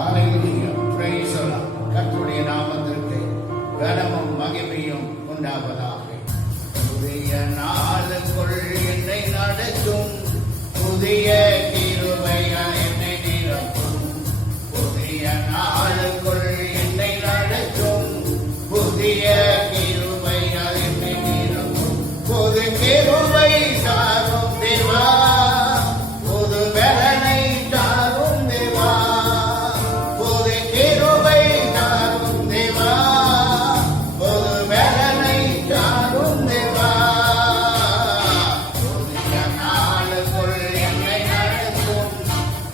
Hallelujah, praise the Lord. கர்த்தருடைய நாமத்திற்கு கனமும் மகிமையும் உண்டாவதாக. புதிய நாளுக்குள் என்னை நடத்தும், புதிய கிருபையால் என்னை நிரப்பும். புதிய நாளுக்குள் என்னை நடத்தும், புதிய கிருபையால் என்னை நிரப்பும். புது கிருபை சாரும் தேவா, புது பலனை தாரும் தேவா, புது கிருபை தாரும் தேவா, புது பலனை தாரும் தேவா. புதிய நாளுக்குள் என்னை நடத்தும்,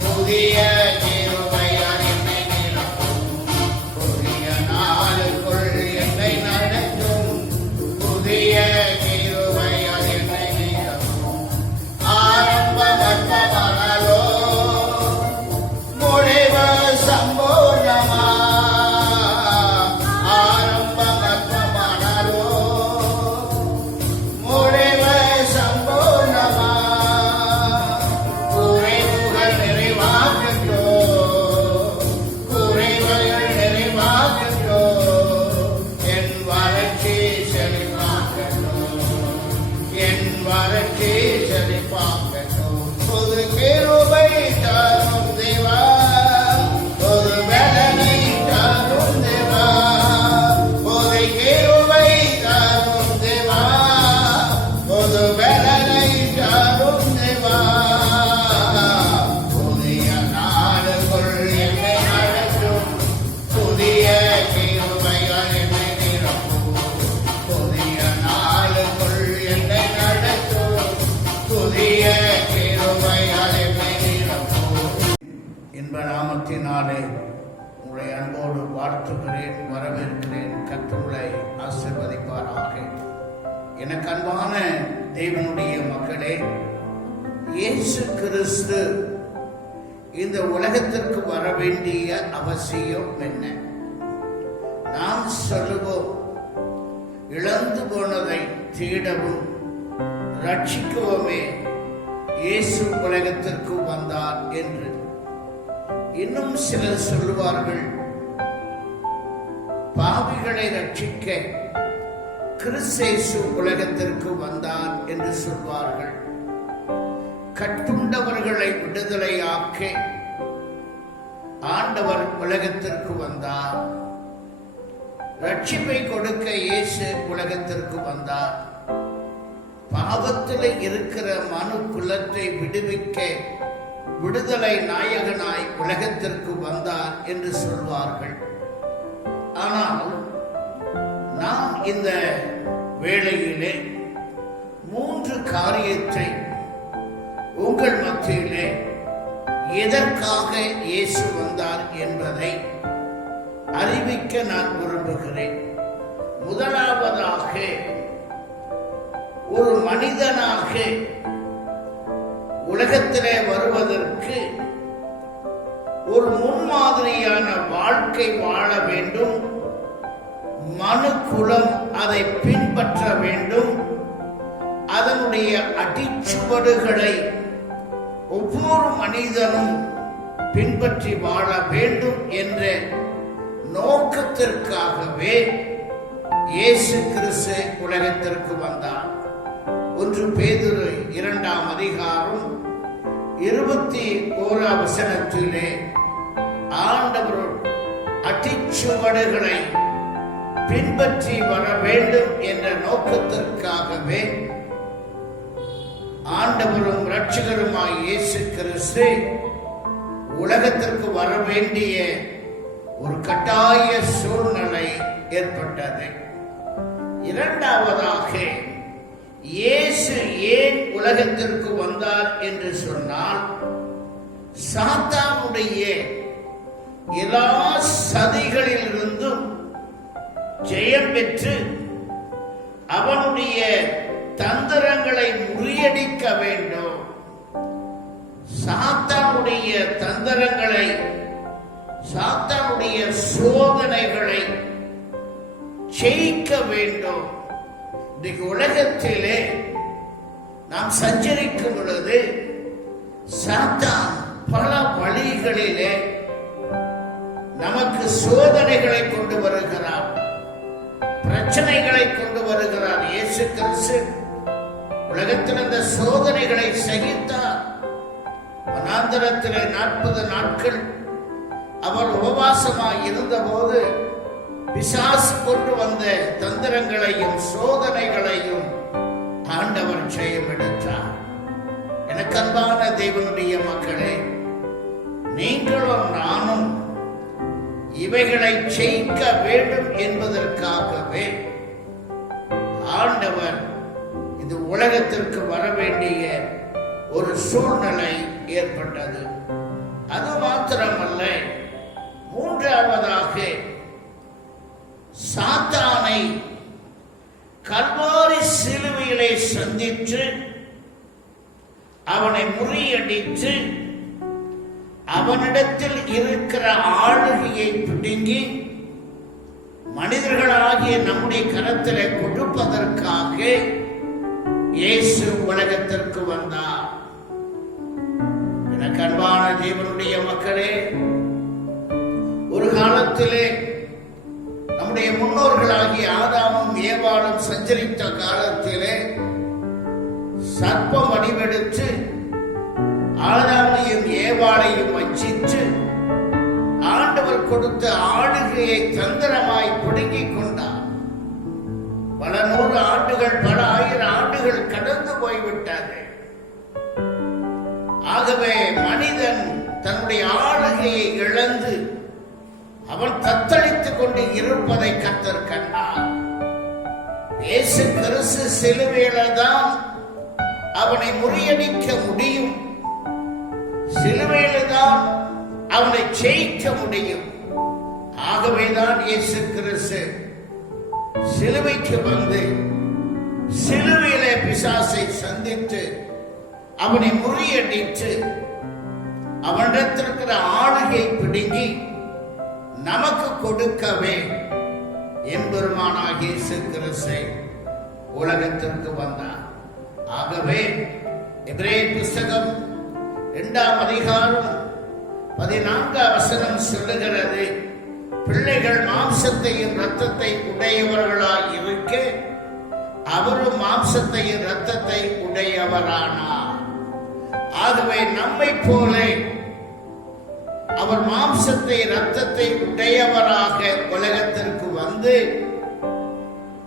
புதிய கிருபையால் என்னை நிரப்பும். புதிய நாளுக்குள் என்னை நடத்தும், புதிய கிருபையால் என்னை நிரப்பும். ஆரம்பமற்றவனாலோ முடிவு சம்பூர்ணமா, ஆரம்பமற்றவனாலோ முடிவு சம்பூர்ணமா. குறைவுகள் நிறைவாகட்டோ, குறைவுகள் நிறைவாகட்டோ, என் வறட்சி செழிப்பாகட்டோ, என் வறட்சி செழிப்பாகட்டோ. புது கிருபை தாரும் தேவா, புது பலனை தாரும் தேவா, புது கிருபை தாரும் தேவா, புது பலனை தாரும் தேவா. புதிய நாளுக்குள் என்னை நடத்தும், புதிய கிருபையால் என்னை நிரப்பும். புதிய நாளுக்குள் என்னை நடத்தும், புதிய கிருபையால் என்னை நிரப்பும். இன்ப நாமத்தினாலே உங்களை அன்போடு வாழ்த்துகிறேன், வரவேற்கிறேன். கர்த்தரை ஆசீர்வதிப்பாராக. எனக்கு அன்பான தேவனுடைய மக்களே, இயேசு கிறிஸ்து இந்த உலகத்திற்கு வர வேண்டிய அவசியம் என்ன? நாம் சொல்லுவோம், இழந்து போனதை தேடவும் ரட்சிக்கவுமே இயேசு உலகத்திற்கு வந்தார் என்று. இன்னும் சிலர் சொல்லுவார்கள், பாவிகளை ரட்சிக்க கிறிஸ்து உலகத்திற்கு வந்தார் என்று சொல்வார்கள். கட்டுண்டவர்களை விடுதலையாக்க ஆண்டவர் உலகத்திற்கு வந்தார். ரட்சிப்பை கொடுக்க இயேசு உலகத்திற்கு வந்தார். பாவத்தில் இருக்கிற மனு குலத்தை விடுவிக்க விடுதலை நாயகனாய் உலகத்திற்கு வந்தார் என்று சொல்வார்கள். ஆனால் நாம் இந்த வேளையிலே 3 காரியத்தை உங்கள் மத்தியிலே எதற்காக இயேசு வந்தார் என்பதை அறிவிக்க நான் விரும்புகிறேன். முதலாவதாக, ஒரு மனிதனாக உலகத்திலே வருவதற்கு ஒரு முன்மாதிரியான வாழ்க்கை வாழ வேண்டும். மனு குலம் அதை பின்பற்ற வேண்டும். அதனுடைய அடிச்சுவடுகளை ஒவ்வொரு மனிதனும் பின்பற்றி வாழ வேண்டும் என்ற நோக்கத்திற்காகவே இயேசு கிறிஸ்து உலகத்திற்கு வந்தார். 1 பேதுரு 2ஆம் அதிகாரம் 21ஆம் வசனத்திலே ஆண்டவர் அடிச்சுவடுகளை பின்பற்றி வர வேண்டும் என்ற நோக்கத்திற்காகவே ஆண்டவரும் இரட்சகருமாய் இயேசு கிறிஸ்து உலகத்திற்கு வர வேண்டிய ஒரு கட்டாய சூழ்நிலை ஏற்பட்டது. இரண்டாவதாக, இயேசு ஏன் உலகத்திற்கு வந்தார் என்று சொன்னால், சாத்தானுடைய எல்லா சதிகளிலிருந்தும் ஜெயம் பெற்று அவனுடைய தந்திரங்களை முறியடிக்க வேண்டும். சாத்தானுடைய தந்திரங்களை, சாத்தானுடைய சோதனைகளை ஜெயிக்க வேண்டும். இன்றைக்கு உலகத்திலே நாம் சஞ்சரிக்கும் பொழுது சாத்தான் பல வழிகளிலே சோதனைகளை கொண்டு வருகிறார், பிரச்சனைகளை கொண்டு வருகிறார். இயேசு கிறிஸ்து உலகத்தில் இந்த சோதனைகளை சகித்தார். வனாந்தரத்திலே 40 நாட்கள் அவர் உபவாசமாய் இருந்தபோது பிசாசு கொண்டு வந்த தந்திரங்களையும் சோதனைகளையும் ஆண்டவர் ஜெயம் எடுத்தார். எனக்கு அன்பான தேவனுடைய மக்களே, நீங்களும் நானும் இவைகளை ஜெயிக்க வேண்டும் என்பதற்காகவே ஆண்டவர் இந்த உலகத்திற்கு வர வேண்டிய ஒரு சூழ்நிலை ஏற்பட்டது. அது மாத்திரமல்ல, மூன்றாவதாக சாத்தானை கல்வாரி சிலுவையிலே சந்தித்து அவனை முறியடித்து அவனிடத்தில் இருக்கிற ஆளுகையை பிடுங்கி மனிதர்களாகிய நம்முடைய கரத்திலே கொடுப்பதற்காக இயேசு உலகத்திற்கு வந்தார். எனக்கு அன்பான தேவனுடைய மக்களே, ஒரு காலத்திலே நம்முடைய முன்னோர்களாகிய ஆதாமும் ஏவாளும் சஞ்சரித்த காலத்திலே சர்ப்பம் வடிவெடுத்து ஆதாமையும் ஏவாளையும் வஞ்சித்து ஆண்டவர் கொடுத்த ஆளுகையை தந்திரமாய் பிடுங்கிக் கொண்டார். பல 100 ஆண்டுகள், பல 1000 ஆண்டுகள் கடந்து போய்விட்டார்கள். ஆகவே மனிதன் தன்னுடைய ஆளுகையை இழந்து அவன் தத்தளித்துக் கொண்டு இருப்பதை கர்த்தர் கண்டார். இயேசு கிறிஸ்து சிலுவையில்தான் அவனை முறியடிக்க முடியும், சிலுவையில்தான் அவனை ஜெயிக்க முடியும். ஆகவேதான் இயேசு கிறிஸ்து சிலுவைக்கு வந்து சிலுவையிலே பிசாசை சந்தித்து அவனை முறியடித்து அவனிடத்திருக்கிற ஆளுகை பிடுங்கி நமக்கு கொடுக்கவே எம்பெருமானாகிய இயேசு கிறிஸ்து உலகத்திற்கு வந்தார். ஆகவே எபிரேயர் புஸ்தகம் 2ஆம் அதிகாரம் 14ஆம் வசனம் சொல்லுகிறது, பிள்ளைகள் மாம்சத்தையும் இரத்தத்தை உடையவர்களாய் இருக்க அவரும் மாம்சத்தையும் இரத்தத்தை உடையவரானார். ஆகவே நம்மை போல அவர் மாம்சத்தை இரத்தத்தை உடையவராக உலகத்திற்கு வந்து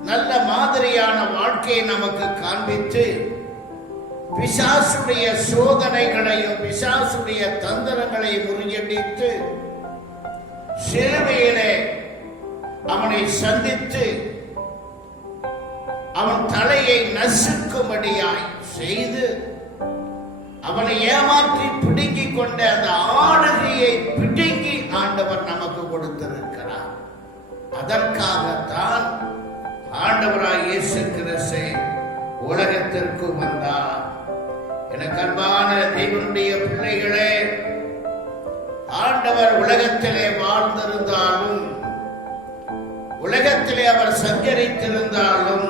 நல்ல மாதிரியான வாழ்க்கையை நமக்கு காண்பித்து பிசாசுடைய சோதனைகளையும் பிசாசுடைய தந்திரங்களையும் முறியடித்து சிலுவையிலே அவனை சந்தித்து அவன் தலையை நசுக்கும்படியாய் செய்து அவனை ஏமாற்றி பிடுங்கிக் கொண்ட அந்த ஆளுகையை பிடுங்கி ஆண்டவர் நமக்கு கொடுத்திருக்கிறார். அதற்காகத்தான் ஆண்டவராய் இயேசு கிறிஸ்து உலகத்திற்கு வந்தார். எனக்கு அன்பான தேவனுடைய பிள்ளைகளே, ஆண்டவர் உலகத்திலே வாழ்ந்திருந்தாலும் உலகத்திலே அவர் சஞ்சரித்திருந்தாலும்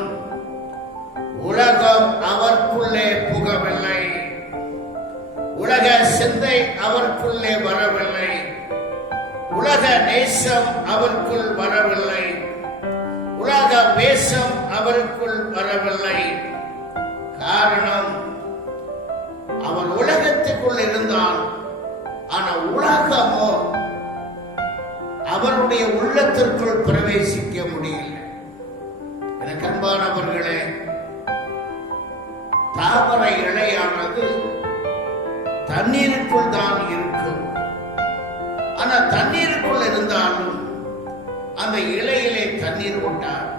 உலகம் அவருக்குள்ளே புகவில்லை, உலக சிந்தை அவருக்குள்ளே வரவில்லை, உலக நேசம் அவருக்குள் வரவில்லை, உலக வேஷம் அவருக்குள் வரவில்லை. காரணம், அவன் உலகத்துக்குள் இருந்தான், ஆனா உலகமோ அவருடைய உள்ளத்திற்குள் பிரவேசிக்க முடியல. எனக்கு அன்பானவர்களே, தாமரை இலையானது தண்ணீருக்குள் தான் இருக்கும். ஆனா தண்ணீருக்குள் இருந்தாலும் அந்த இலையிலே தண்ணீர் உண்டார்.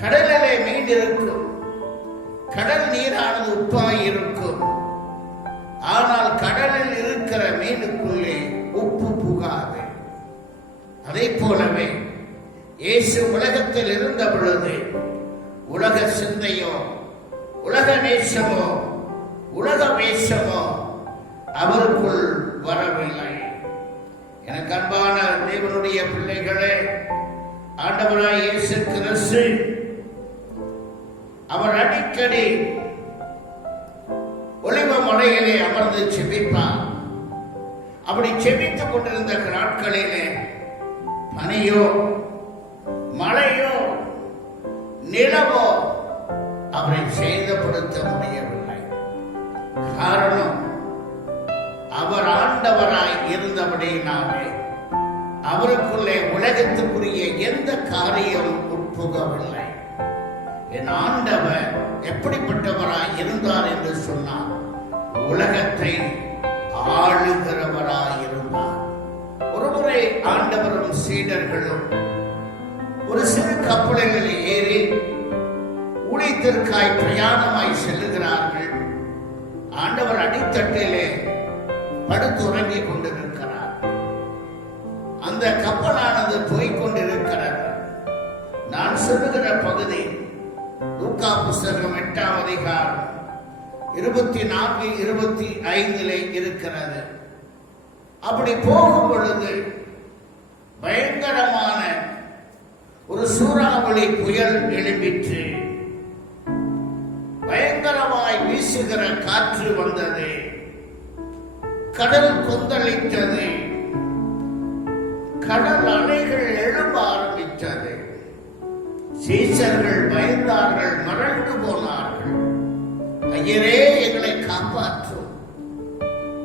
கடலிலே மீன் இருக்கும், கடல் நீரானது உப்பாய் இருக்கும். ஆனால் கடலில் இருக்கிற மீனுக்குள்ளே உப்பு புகாது. அதை போலவே இயேசு உலகத்தில் இருந்த பொழுது உலக சிந்தையோ உலக நேசமோ உலக வேஷமோ அவருக்குள் வரவில்லை. எனக்கு அன்பான தேவனுடைய பிள்ளைகளே, ஆண்டவராய் இயேசு கிறிஸ்து அவர் அடிக்கடி ஒலிவ மலையிலே அமர்ந்து செபிப்பார். அப்படி செபித்துக் கொண்டிருந்த நாட்களிலே பனியோ மழையோ நிலவோ அவரை சேதப்படுத்த முடியவில்லை. காரணம், அவர் ஆண்டவராய் இருந்தபடியினாலே அவருக்குள்ளே உலகத்துக்குரிய எந்த காரியம் உட்புகவில்லை. என் ஆண்டவர் எப்படிப்பட்டவராய் இருந்தார் என்று சொன்னார்? உலகத்தை ஆளுகிறவராய் இருந்தார். ஒருமுறை ஆண்டவரும் சீடர்களும் ஒரு சிறு கப்பலில் ஏறி ஊழியத்திற்காய் பிரயாணமாய் செல்லுகிறார்கள். ஆண்டவர் அடித்தட்டிலே படுத்துறங்கிக் கொண்டிருக்கிறார். அந்த கப்பலானது போய்கொண்டிருக்கிறது. நான் சொல்லுகிற பகுதி லூக்கா புஸ்தகம் 8ஆம் அதிகாரம் 24, 25 இருக்கிறது. அப்படி போகும் பொழுது பயங்கரமான ஒரு சூறாவளி புயல் எழும்பிற்று. பயங்கரமாய் வீசுகிற காற்று வந்தது. கடல் கொந்தளித்தது. கடல் அலைகள் எழும்ப ஆரம்பித்தது. சீசர்கள் பயந்தார்கள், மறந்து போனார்கள். ஐயரே, எங்களை காப்பாற்றும்,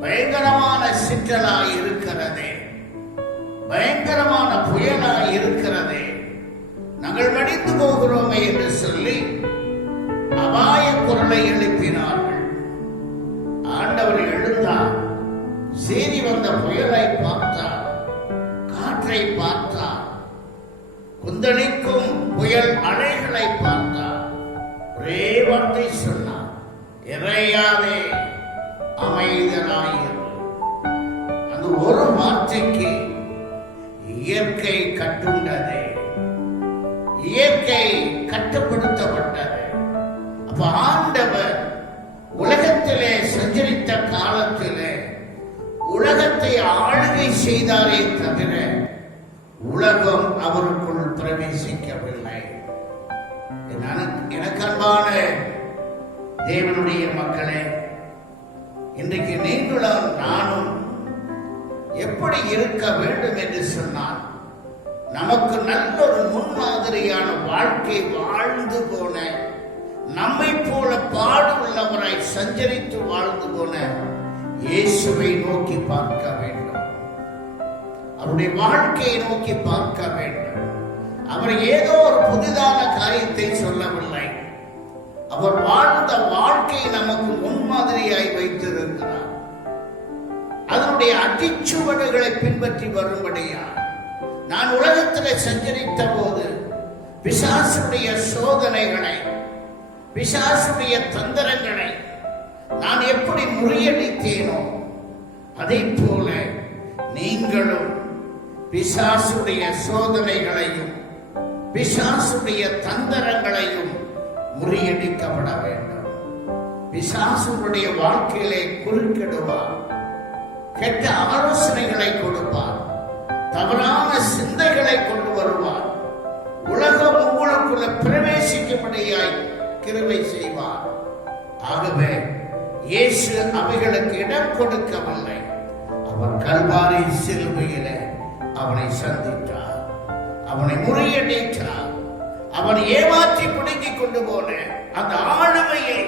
பயங்கரமான சிற்றலாய் இருக்கிறதே, பயங்கரமான புயலாய் இருக்கிறதே, நாங்கள் மடிந்து போகிறோமே என்று சொல்லி அபாய குரலை எழுப்பினார்கள். ஆண்டவர் எழுந்தார். சீறி வந்த புயலை பார்த்தார், காற்றை பார்த்தார், குந்தளிக்கும் புயல் அலைகளை பார்த்தார். ஒரே வார்த்தை சொன்னார், இறையாதே, அமைதலாயிரு. அந்த ஒரு வார்த்தைக்கு இயற்கை கட்டுண்டது, இயற்கை கட்டுப்படுத்தப்பட்டது. அப்ப ஆண்டவர் உலகத்திலே சஞ்சரித்த காலத்திலே உலகத்தை ஆளுகை செய்தாரே தவிர உலகம் அவருக்குள் பிரவேசிக்கவில்லை. எனக்கு அன்பான தேவனுடைய மக்களே, இன்றைக்கு நீங்களும் நானும் எப்படி இருக்க வேண்டும் என்று சொன்னால், நமக்கு நல்ல ஒரு முன்மாதிரியான வாழ்க்கை வாழ்ந்து போன, நம்மை போல பாடு உள்ளவராய் சஞ்சரித்து வாழ்ந்து போன இயேசுவை நோக்கி பார்க்க வேண்டும். அவருடைய வாழ்க்கையை நோக்கி பார்க்க வேண்டும். அவர் ஏதோ ஒரு புதிதான காரியத்தை சொல்லவில்லை. அவர் வாழ்ந்த வாழ்க்கையை நமக்கு முன்மாதிரியாய் வைத்திருக்கிறார். அதனுடைய அடிச்சுவடுகளை பின்பற்றி வரும்படியா நான் உலகத்தில் சஞ்சரித்த போது பிசாசுடைய சோதனைகளை, பிசாசுடைய தந்திரங்களை நான் எப்படி முறியடித்தேனோ அதை போல நீங்களும் பிசாசுடைய சோதனைகளையும் பிசாசுடைய தந்திரங்களையும் முறியடிக்கப்பட வேண்டும். பிசாசுடைய வாழ்க்கையிலே குறுக்கிடுவார், கெட்ட ஆலோசனைகளை கொடுப்பார், தவறான சிந்தைகளை கொண்டு வருவார், உலகம் உங்களுக்குள்ள பிரவேசிக்கும்படியாய் கிருபை செய்வார். ஆகவே இயேசு அவைகளுக்கு இடம் கொடுக்கவில்லை. அவர் கல்வாரி சிலுவையிலே அவனை சந்தித்தார், அவனை முறியடித்தார். அவனை ஏமாற்றி பிடுங்கிக் கொண்டு போன அந்த ஆளுமையை,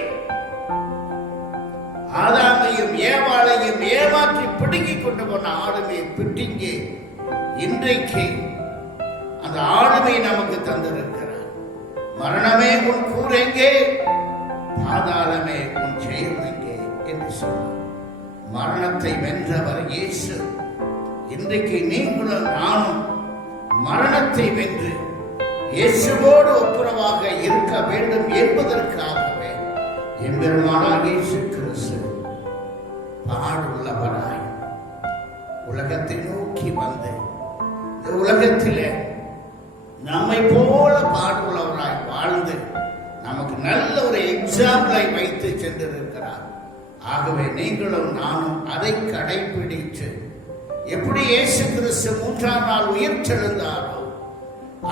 ஆதாமையும் ஏவாளையும் ஏமாற்றி பிடுங்கிக் கொண்டு போன ஆளுமையை பிடிங்கி இன்றைக்கு அந்த ஆளுமை நமக்கு தந்திருக்கிறார். மரணமே உன் கூர் எங்கே, பாதாளமே உன் ஜெயம் எங்கே என்று சொன்னார். மரணத்தை வென்றவர் இயேசு. இன்றைக்கு நீங்களும் நானும் மரணத்தை வென்று இயேசுவோடு ஒப்புரவாக இருக்க வேண்டும் என்பதற்காகவே எம்பெருமானார் இயேசு கிறிஸ்து பாடுள்ளவராய் உலகத்தை நோக்கி வந்து இந்த உலகத்திலே நம்மை போல பாடுள்ளவராய் வாழ்ந்து நமக்கு நல்ல ஒரு எக்ஸாம்பிளை வைத்து சென்றிருக்கிறார். ஆகவே நீங்களும் நானும் அதை கடைபிடித்து, எப்படி இயேசு கிறிஸ்து 3ஆம் நாள் உயிர்த்தெழுந்தாரோ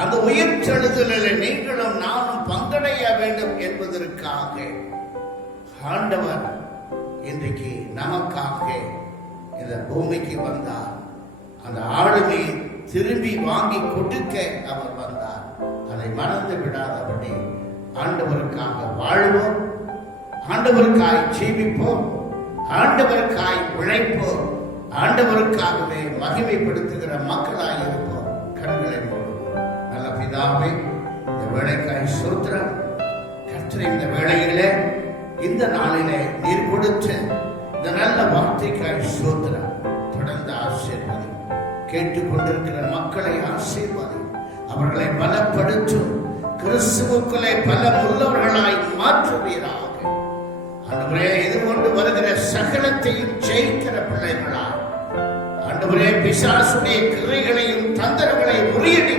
அந்த உயிர்த்தெழுதலில் நீங்களும் நானும் பங்கடைய வேண்டும் என்பதற்காக ஆண்டவர் இன்றைக்கு நமக்காக இந்த பூமிக்கு வந்தார். அந்த ஆளுமையை திரும்பி வாங்கி கொடுக்க அவர் வந்தார். அதை மறந்து விடாதபடி ஆண்டவருக்காக வாழ்வோம், ஆண்டவருக்காய் ஜீவிப்போம், ஆண்டவருக்காய் உழைப்போம், ஆண்டவருக்காகவே மகிமைப்படுத்துகிற மக்களாய் இருப்போம். கண்களை மூடுவோம். நல்ல பிதாவே, இந்த வேளைக்காய் ஸ்தோத்திரம். கர்த்தரே, இந்த வேளையிலே இந்த நாளிலே நீர் கொடுத்த இந்த நல்ல வார்த்தைக்காய் ஸ்தோத்திரம். தொடர்ந்து ஆசீர்வதி. கேட்டுக்கொண்டிருக்கிற மக்களை ஆசீர்வதி. அவர்களை பலப்படுத்தும். கிறிஸ்துவுக்குள்ளே பலமுள்ளவர்களாய் மாற்றுவீராக. ஆண்டவரே, எதிர்கொண்டு வருகிற சகலத்தையும் ஜெயிக்கிற பிள்ளைகளாய், ஆண்டவரே, பிசாசுடைய கிரைகளையும் தந்திரங்களை முறியடி